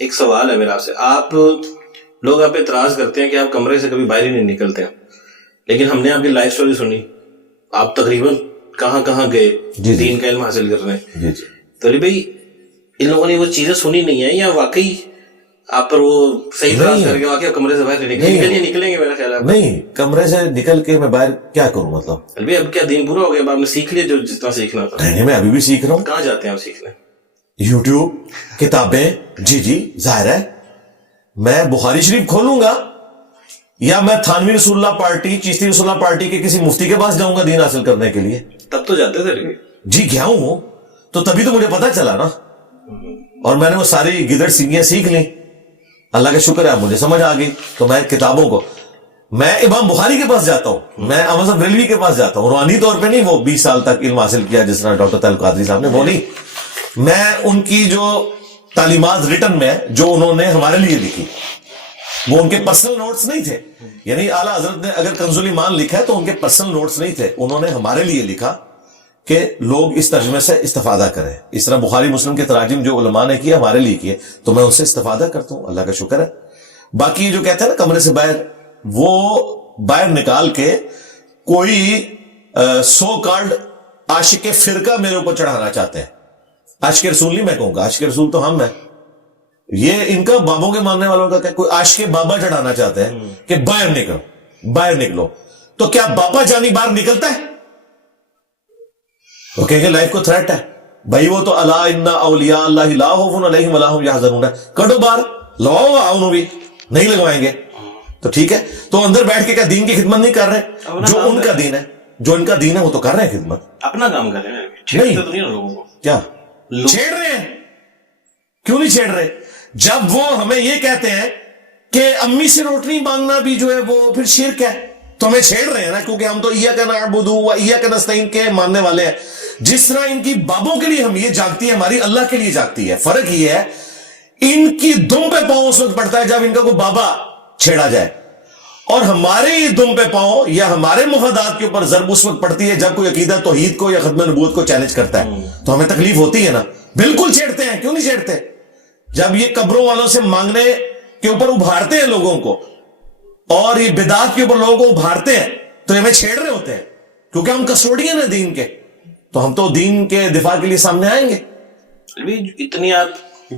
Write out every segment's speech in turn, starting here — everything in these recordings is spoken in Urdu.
ایک سوال ہے میرا آپ سے. آپ لوگ آپ پہ اعتراض کرتے ہیں کہ آپ کمرے سے کبھی باہر ہی نہیں نکلتے ہیں, لیکن ہم نے آپ کی لائف سٹوری سنی, آپ تقریباً کہاں کہاں گئے دین کا علم حاصل کرنے. تو علی بھائی ان لوگوں نے وہ چیزیں سنی نہیں ہیں, یا واقعی آپ پر وہ صحیح اعتراض کر کے واقعی آپ کمرے سے باہر نکلیں گے؟ میرا خیال ہے نہیں, کمرے سے نکل کے میں باہر کیا کروں, مطلب علی بھائی اب کیا دین پورا ہو گیا, اب آپ نے سیکھ لیا جو جتنا سیکھنا تھا؟ نہیں, میں ابھی بھی سیکھ رہا ہوں. کہاں جاتے ہیں آپ سیکھنے؟ یوٹیوب, کتابیں. جی ظاہر ہے میں بخاری شریف کھولوں گا, یا میں تھانوی رسول اللہ پارٹی, چشتی رسول اللہ پارٹی کے کسی مفتی کے پاس جاؤں گا دین حاصل کرنے کے لیے. تب تو جاتے تھے. جی گیا ہوں, تو تبھی تو مجھے پتا چلا نا, اور میں نے وہ ساری گدڑ سینگیاں سیکھ لی. اللہ کا شکر ہے مجھے سمجھ آ گئی. تو میں کتابوں کو, میں امام بخاری کے پاس جاتا ہوں, میں احمد بریلوی کے پاس جاتا ہوں, روحانی طور پہ نہیں, وہ 20 سال تک علم حاصل کیا جس طرح ڈاکٹر طاہر قادری صاحب نے, وہ نہیں. میں ان کی جو تعلیمات ریٹن میں جو انہوں نے ہمارے لیے لکھی, وہ ان کے پرسنل نوٹس نہیں تھے. یعنی اعلیٰ حضرت نے اگر کنز الایمان لکھا ہے تو ان کے پرسنل نوٹس نہیں تھے, انہوں نے ہمارے لیے لکھا کہ لوگ اس ترجمے سے استفادہ کریں. اس طرح بخاری مسلم کے تراجم جو علماء نے کیے ہمارے لیے کیے, تو میں ان سے استفادہ کرتا ہوں, اللہ کا شکر ہے. باقی جو کہتے ہیں نا کمرے سے باہر, وہ باہر نکال کے کوئی سو کالڈ عاشق فرقہ میرے اوپر چڑھانا چاہتے ہیں. عاشق رسول نہیں میں کہوں گا, عاشق رسول تو ہم ہیں. یہ ان کا بابوں کے ماننے والوں کا کہ کوئی عاشق بابا چڑھانا چاہتے ہیں کہ باہر نکلو. تو کیا بابا جانی باہر نکلتا ہے؟ وہ کہیں گے لائف کو تھریٹ ہے بھائی, وہ تو الا ان اولیاء اللہ لا خوف علیہم ولا هم یحزنون, کڈو باہر لواؤ, انہوں بھی نہیں لگوائیں گے. تو ٹھیک ہے, تو اندر بیٹھ کے کیا دین کی خدمت نہیں کر رہے؟ جو ان کا دین ہے, جو ان کا دین ہے وہ تو کر رہے ہیں خدمت, اپنا کام کر رہے ہیں. نہیں لوگوں کو کیا چھیڑ رہے ہیں؟ کیوں نہیں چھیڑ رہے؟ جب وہ ہمیں یہ کہتے ہیں کہ امی سے روٹی مانگنا بھی جو ہے وہ پھر شرک ہے, تو ہمیں چھیڑ رہے ہیں نا, کیونکہ ہم تو ایاک نعبد و ایاک نستعین کے ماننے والے ہیں. جس طرح ان کی بابوں کے لیے ہم یہ جاگتی ہے, ہماری اللہ کے لیے جاگتی ہے. فرق یہ ہے ان کی دم پہ پاؤں اس وقت پڑتا ہے جب ان کا کوئی بابا چھیڑا جائے, اور ہمارے دم پہ پاؤں یا ہمارے مفادات کے اوپر ضرب اس وقت پڑتی ہے جب کوئی عقیدہ توحید کو یا ختم نبوت کو چیلنج کرتا ہے. تو ہمیں تکلیف ہوتی ہے نا. بالکل چھیڑتے ہیں, کیوں نہیں چھیڑتے؟ جب یہ قبروں والوں سے مانگنے کے اوپر ابھارتے ہیں لوگوں کو, اور یہ بدعات کے اوپر لوگوں کو ابھارتے ہیں, تو ہمیں چھیڑ رہے ہوتے ہیں, کیونکہ ہم کسٹوڈین ہیں دین کے, تو ہم تو دین کے دفاع کے لیے سامنے آئیں گے. اتنی آپ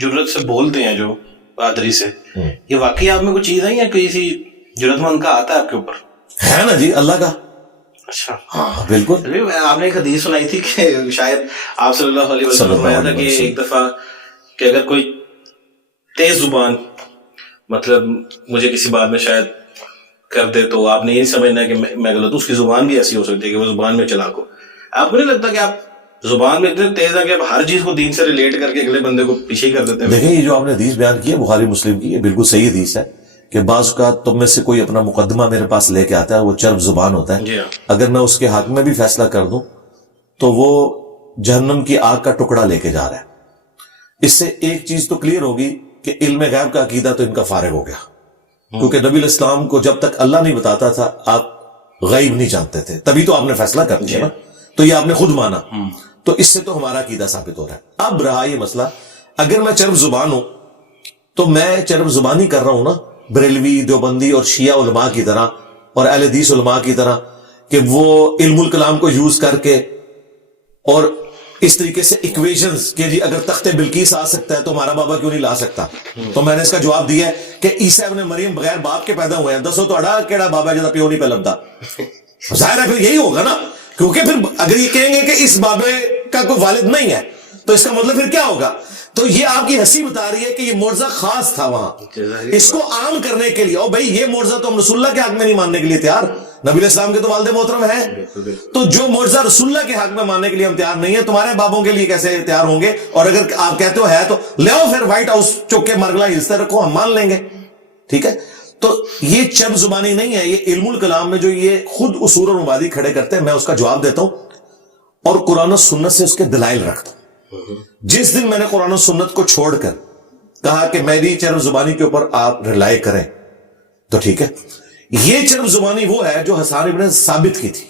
جرت سے بولتے ہیں جو پادری سے, یہ واقعی آپ میں کوئی چیز ہے یا کسی جرت مند کا آتا ہے آپ کے اوپر؟ ہے نا جی, اللہ کا. اچھا ہاں بالکل. آپ نے ایک حدیث سنائی تھی کہ شاید آپ صلی اللہ علیہ وسلم فرمایا تھا کہ ایک دفعہ کہ اگر کوئی تیز زبان, مطلب مجھے کسی بات میں شاید کر دے, تو آپ نے یہ سمجھنا کہ میں غلط ہوں, اس کی زبان بھی ایسی ہو سکتی ہے کہ وہ زبان میں چلاک ہو. آپ کو نہیں لگتا کہ آپ زبان میں اتنے تیز ہیں کہ آپ ہر چیز کو دین سے ریلیٹ کر کے اگلے بندے کو پیچھے ہی کر دیتے ہیں؟ دیکھیں یہ جو آپ نے حدیث بیان کی ہے بخاری مسلم کی, یہ بالکل صحیح حدیث ہے کہ بعض کا تم میں سے کوئی اپنا مقدمہ میرے پاس لے کے آتا ہے, وہ چرب زبان ہوتا ہے, اگر میں اس کے حق میں بھی فیصلہ کر دوں تو وہ جہنم کی آگ کا ٹکڑا لے کے جا رہا ہے. اس سے ایک چیز تو کلیئر ہوگی کہ علم غیب کا عقیدہ تو ان کا فارغ ہو گیا, کیونکہ نبی الاسلام کو جب تک اللہ نہیں بتاتا تھا آپ غیب نہیں جانتے تھے, تبھی تو آپ نے فیصلہ کر دیا نا, تو یہ آپ نے خود مانا, تو اس سے تو ہمارا عقیدہ ثابت ہو رہا ہے. اب رہا یہ مسئلہ, اگر میں چرب زبان ہوں تو میں چرب زبانی کر رہا ہوں نا بریلوی, دیوبندی اور شیعہ علماء کی طرح اور اہل حدیث علماء کی طرح, کہ وہ علم الکلام کو یوز کر کے اور اس طریقے سے ایکویشنز کہ جی اگر تخت بلقیس آ سکتا ہے تو ہمارا بابا کیوں نہیں لا سکتا. تو میں نے اس کا جواب دیا ہے کہ عیسیٰ ابن مریم بغیر باپ کے پیدا ہوئے ہیں, دسو تو اڑا کیڑا بابا جدا پیو نہیں پہ لبدا. ظاہر ہے پھر یہی ہوگا نا, کیونکہ پھر اگر یہ کہیں گے کہ اس بابے کا کوئی والد نہیں ہے تو اس کا مطلب پھر کیا ہوگا؟ تو یہ آپ کی ہنسی بتا رہی ہے کہ یہ معجزہ خاص تھا وہاں, اس کو عام کرنے کے لیے. اور بھائی یہ معجزہ تو ہم رسول اللہ کے حق میں نہیں ماننے کے لیے تیار, نبی علیہ السلام کے تو والد محترم ہیں, تو جو معجزہ رسول اللہ کے حق میں ماننے کے لیے ہم تیار نہیں ہیں, تمہارے بابوں کے لیے کیسے تیار ہوں گے؟ اور اگر آپ کہتے ہو ہے تو لے آؤ پھر وائٹ ہاؤس چوک کے مرغلہ ہلتے رکھو, ہم مان لیں گے. ٹھیک ہے, تو یہ چرب زبانی نہیں ہے, یہ علم الکلام میں جو یہ خود اصول اور مبادی کھڑے کرتے ہیں, میں اس کا جواب دیتا ہوں اور قرآن و سنت سے اس کے دلائل رکھتا ہوں. جس دن میں نے قرآن و سنت کو چھوڑ کر کہا کہ میری چرب زبانی کے اوپر آپ رلائے کریں, تو ٹھیک ہے. یہ چرب زبانی وہ ہے جو حسان ابن ثابت کی تھی,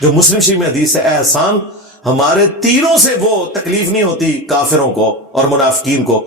جو مسلم شریف میں حدیث ہے, اے حسان ہمارے تیروں سے وہ تکلیف نہیں ہوتی کافروں کو اور منافقین کو